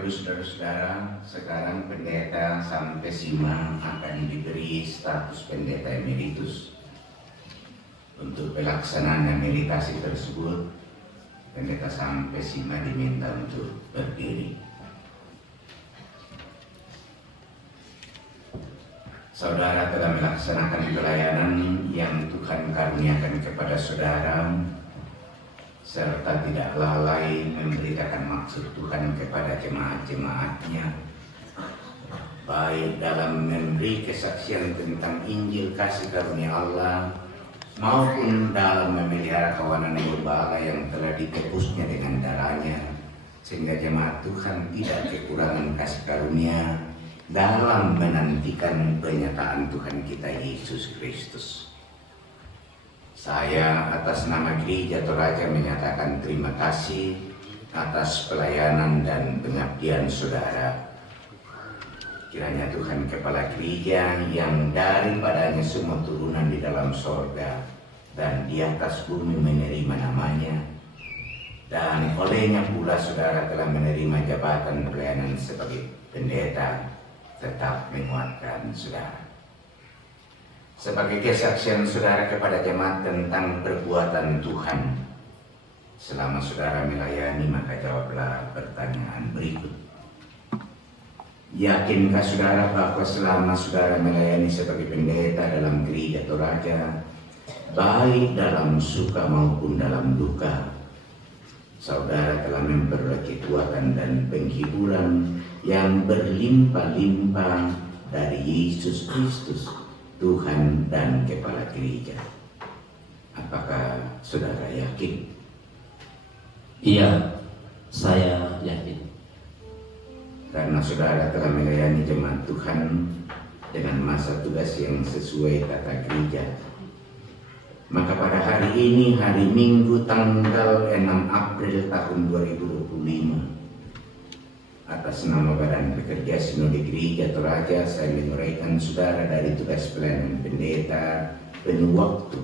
Bapak Ibu Saudara-saudara, sekarang pendeta sampai Simang akan diberi status pendeta emeritus. Untuk pelaksanaan meditasi tersebut, pendeta sampai Simang diminta untuk berdiri. Saudara telah melaksanakan pelayanan yang Tuhan karuniakan kepada saudara, serta tidak lalai memberitakan maksud Tuhan kepada jemaat-jemaatnya, baik dalam memberi kesaksian tentang Injil kasih karunia Allah, maupun dalam memelihara kawanan domba Allah yang telah ditebusnya dengan darahnya, sehingga jemaat Tuhan tidak kekurangan kasih karunia dalam menantikan penyataan Tuhan kita Yesus Kristus. Saya atas nama Gereja Toraja menyatakan terima kasih atas pelayanan dan pengabdian saudara. Kiranya Tuhan Kepala Gereja yang daripadanya semua turunan di dalam sorga dan di atas bumi menerima namanya, dan olehnya pula saudara telah menerima jabatan pelayanan sebagai pendeta, tetap menguatkan saudara. Sebagai kesaksian saudara kepada jemaat tentang perbuatan Tuhan selama saudara melayani, maka jawablah pertanyaan berikut. Yakinkah saudara bahwa selama saudara melayani sebagai pendeta dalam Gereja Toraja, baik dalam suka maupun dalam duka, saudara telah memperoleh kekuatan dan penghiburan yang berlimpah-limpah dari Yesus Kristus, Tuhan dan Kepala Gereja? Apakah saudara yakin? Iya, saya yakin. Karena saudara telah melayani jemaat Tuhan dengan masa tugas yang sesuai tata gereja, maka pada hari ini, hari Minggu tanggal 6 April tahun 2025, atas nama Badan Pekerja Sinode Gereja Toraja, saya menguraikan saudara dari tugas pelayanan pendeta penuh waktu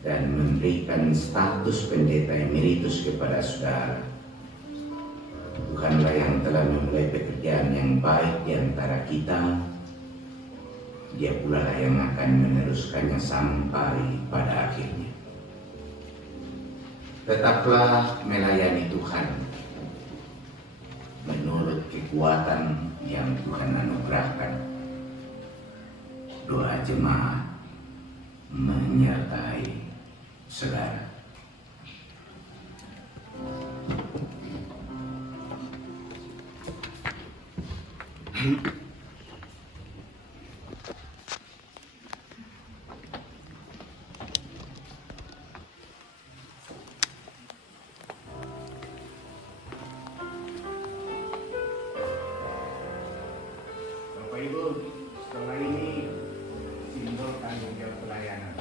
dan memberikan status pendeta emeritus kepada saudara. Tuhanlah yang telah memulai pekerjaan yang baik di antara kita. Dia pula lah yang akan meneruskannya sampai pada akhirnya. Tetaplah melayani Tuhan menurut kekuatan yang Tuhan anugerahkan. Doa jemaat menyertai saudara. Bapak Ibu, setelah ini simbol tanggung jawab pelayanan.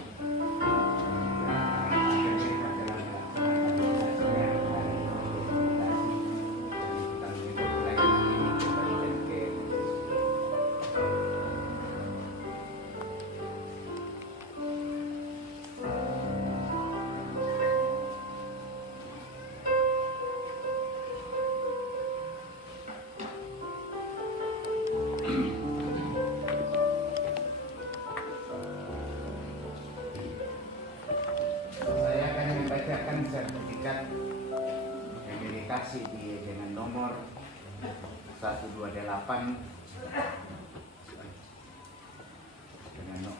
Saya akan membacakan sertifikat meditasi dengan nomor 128 dengan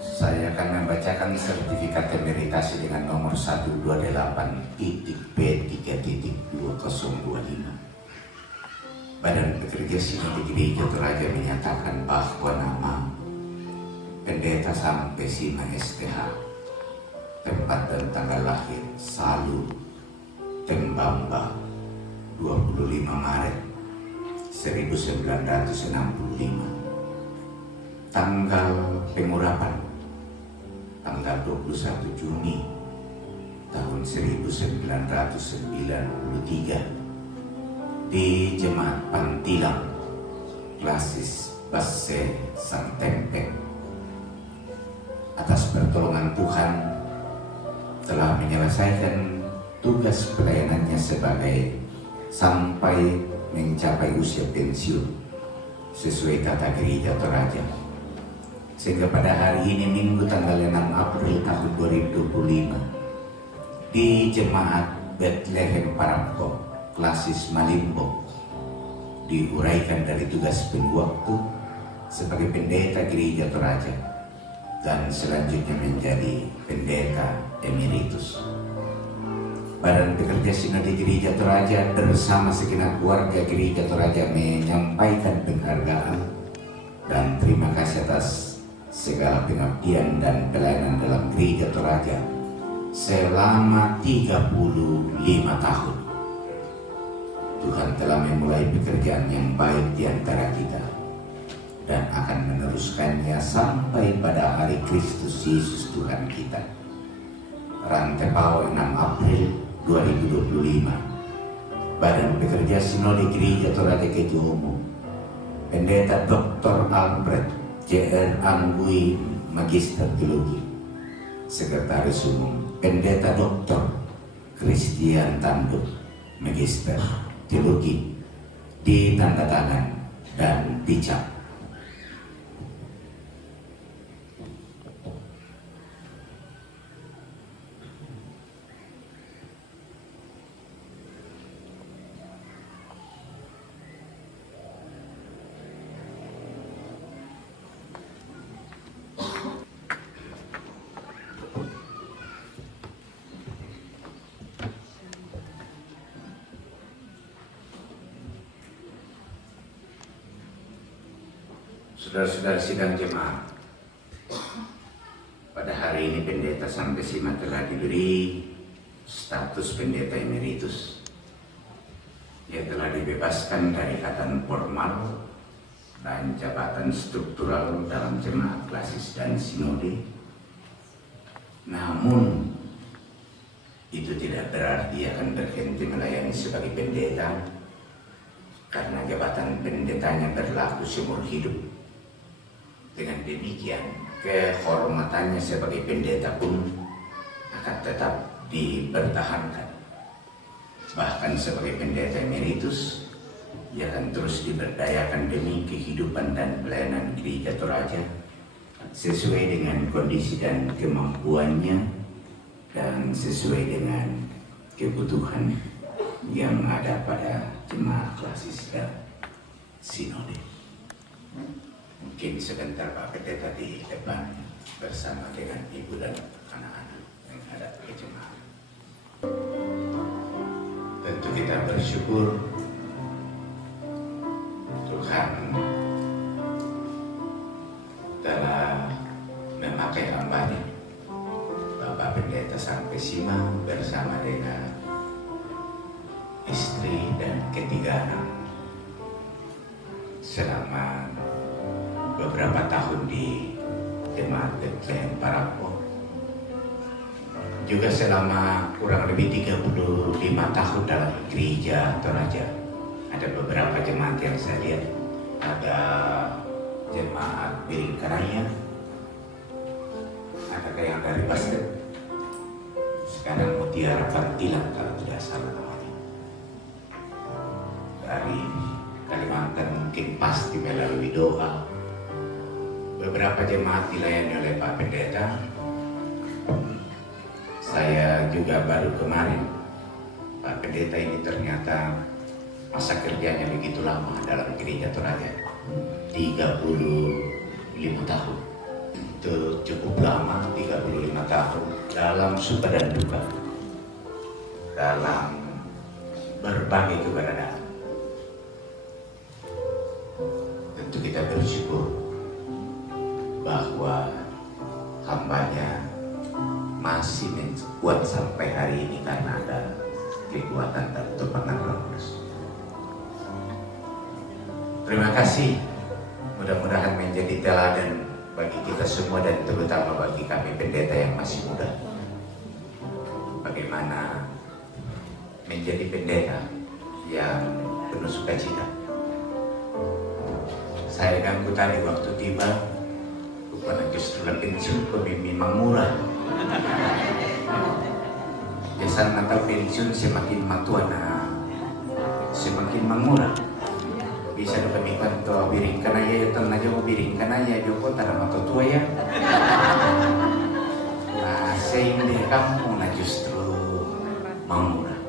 Saya akan membacakan sertifikat meditasi dengan nomor 128.B3.2025. Badan Pekerja Sinode Gereja Toraja menyatakan bahwa nama Pendeta Sampai Simang STH, tempat dan tanggal lahir Salu Tembamba 25 Maret 1965, tanggal pengurapan tanggal 21 Juni tahun 1993 di Jemaat Pantilang Klasis Basse Santempeng, atas pertolongan Tuhan telah menyelesaikan tugas pelayanannya sebagai sampai mencapai usia pensiun sesuai tata gereja Toraja. Sehingga pada hari ini Minggu tanggal 6 April tahun 2025 di Jemaat Bethlehem Parapko Klasis Malimbo diuraikan dari tugas penuh waktu sebagai pendeta gereja Toraja dan selanjutnya menjadi pendeta emeritus. Badan Pekerja Sinode Gereja Toraja bersama segenap keluarga Gereja Toraja menyampaikan penghargaan dan terima kasih atas segala pengabdian dan pelayanan dalam Gereja Toraja selama 35 tahun. Tuhan telah memulai pekerjaan yang baik di antara kita dan akan meneruskannya sampai pada hari Kristus Yesus Tuhan kita. Rantepao 6 April 2025. Badan Pekerja Sinode Gereja Toraja Ketua Umum Pendeta Dr. Alfred J.R. Anggui Magister Teologi. Sekretaris Umum Pendeta Dr. Christian Tanduk Magister Teologi, ditandatangan dan dicap. Saudara-saudara sidang jemaat, pada hari ini Pendeta Sampai Sima telah diberi status pendeta emeritus. Ia telah dibebaskan dari ikatan formal dan jabatan struktural dalam jemaat klasis dan sinode. Namun itu tidak berarti akan berhenti melayani sebagai pendeta, karena jabatan pendetanya berlaku seumur hidup. Dengan demikian, kehormatannya sebagai pendeta pun akan tetap dipertahankan. Bahkan sebagai pendeta emeritus, ia akan terus diberdayakan demi kehidupan dan pelayanan Gereja Toraja sesuai dengan kondisi dan kemampuannya dan sesuai dengan kebutuhan yang ada pada jemaat klasis dan sinode. Mungkin sebentar Pak Pendeta di depan bersama dengan ibu dan anak-anak yang ada di jemaat. Tentu kita bersyukur Tuhan telah memakai hamba-Nya Bapak Pendeta Sampai Sima bersama dengan istri dan ketiga anak selama beberapa tahun di Jemaat Bethlehem Parapko, juga selama kurang lebih 35 tahun dalam Gereja Toraja. Ada beberapa jemaat yang saya lihat, ada jemaat Biringkaraya, ada yang dari Basket, sekarang Mutiara Partilan kalau tidak salah namanya. Dari Kalimantan mungkin pasti melalui doa. Beberapa jemaat dilayani oleh Pak Pendeta. Saya juga baru kemarin, Pak Pendeta ini ternyata masa kerjanya begitu lama dalam Gereja Toraja, 35 tahun. Itu cukup lama, 35 tahun dalam suka dan duka, dalam berbagai keberadaan. Tentu kita bersyukur bahwa hamba-Nya masih kuat sampai hari ini karena ada kekuatan dan topangan Roh Kudus. Terima kasih, mudah-mudahan menjadi teladan bagi kita semua dan terutama bagi kami pendeta yang masih muda. Bagaimana menjadi pendeta yang penuh sukacita. Saya ganggu tadi waktu tiba, Rupanya justru pensiun kami memang murah. Biasanya natal pensiun semakin matua na semakin mengurang. Bisa kami kanto biring kanaya yutang na jo biring kanaya joko tara matutua ya. Nah, sehingga kampung na justru mengurang.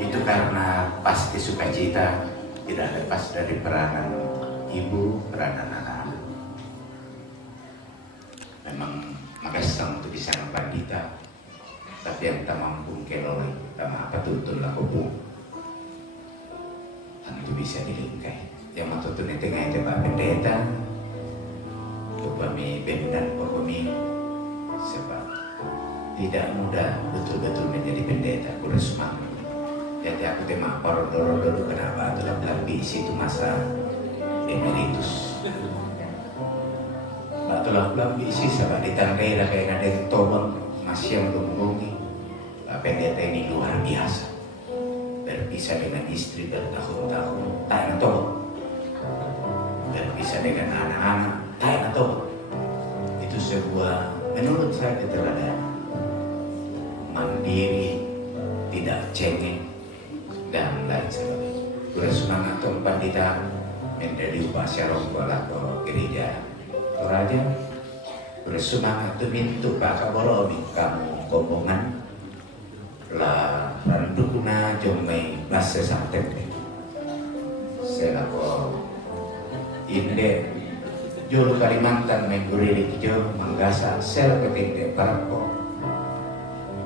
Itu karena pasti sukacita tidak lepas dari peranan ibu, peranan anak-anak. Memang magasang untuk bisa ngapandita, tapi yang tak mampu kelola, tak mampu tuntun laku pun. Itu bisa dilingkai. Yang matutun itu tengah itu Pak Pendeta, upami bendan pokoknya sebab tidak mudah betul-betul menjadi pendeta. Kuda semangat. Jadi aku tema dulu kenapa dalam ambisi itu masa emeritus. Batulah ambisi sebab ditandai lah kayak ada tobang masih yang lumpungi. Pak Pendeta ini luar biasa. Berpisah dengan istri bertahun-tahun, tak tahu. Berpisah dengan anak-anak, tak tahu. Itu sebuah, menurut saya keteladanan mandiri, tidak cengeng, dan lain sebagainya. Bersemangat tempat kita menjadi upasya ronggola ke gereja Toraja. Bersemangat tu mintu Pak Kaboromi kamu kombongan lah randukuna jomai bahasa September. Saya ko inde jolo Kalimantan menggurili jo manggasa sel ketik parko.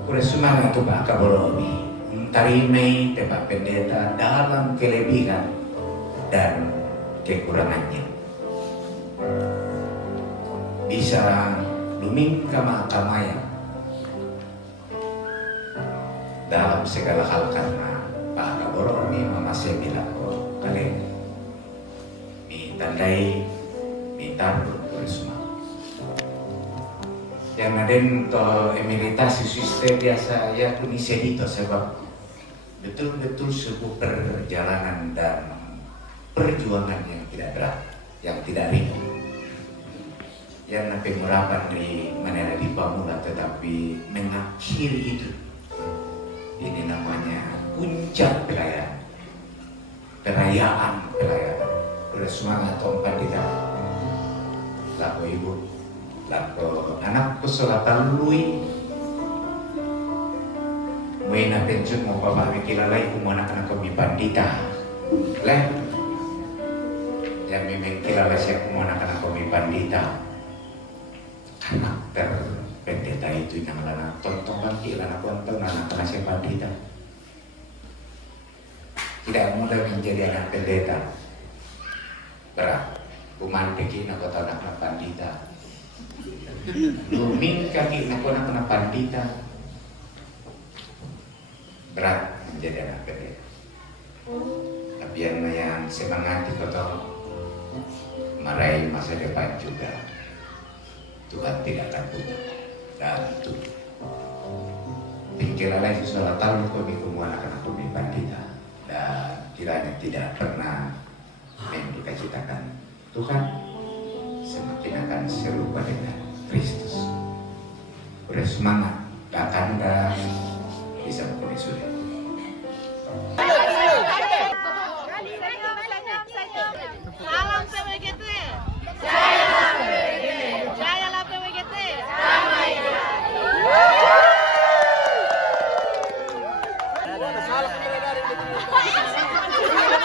Kuda semangat tu Pak Kaboromi tarimai Pak Pendeta dalam kelebihan dan kekurangannya. Bisa luming kamaya dalam segala hal karena Pak Kaboromi masih bilang kalian tandai minta semua yang ada untuk emeritasi sistem biasa ya kunisi itu sebab betul-betul sebuah perjalanan dan perjuangan yang tidak berat, yang tidak ringan, yang nabi merapan di mana di pamula tetapi mengakhiri itu. Ini namanya puncak perayaan. Udah semangat tempat kita. Laku ibu, laku anakku selatan lui. Muina pensiun mau bapak mikilalai anak-anak kami pandita. Leh, yang memang kilalai saya anak-anak kami pandita. Anak pendeta itu yang lana tontonan kilana kontong anak nasi pandita. Tidak mudah menjadi anak pendeta. Berat. Kumanteki nak kota anak pandita. Luming kaki nak anak pandita. Berat menjadi anak pendeta. Tapi yang semangat di kota meraih masa depan juga. Tuhan tidak akan punya dan itu pikirannya sesuatu tahun kami anak-anak kami pandita dan kiranya tidak pernah mendukacitakan Tuhan semakin akan serupa dengan Kristus. Udah semangat akan dan bisa mempunyai sudah. Salam PWGT. Saya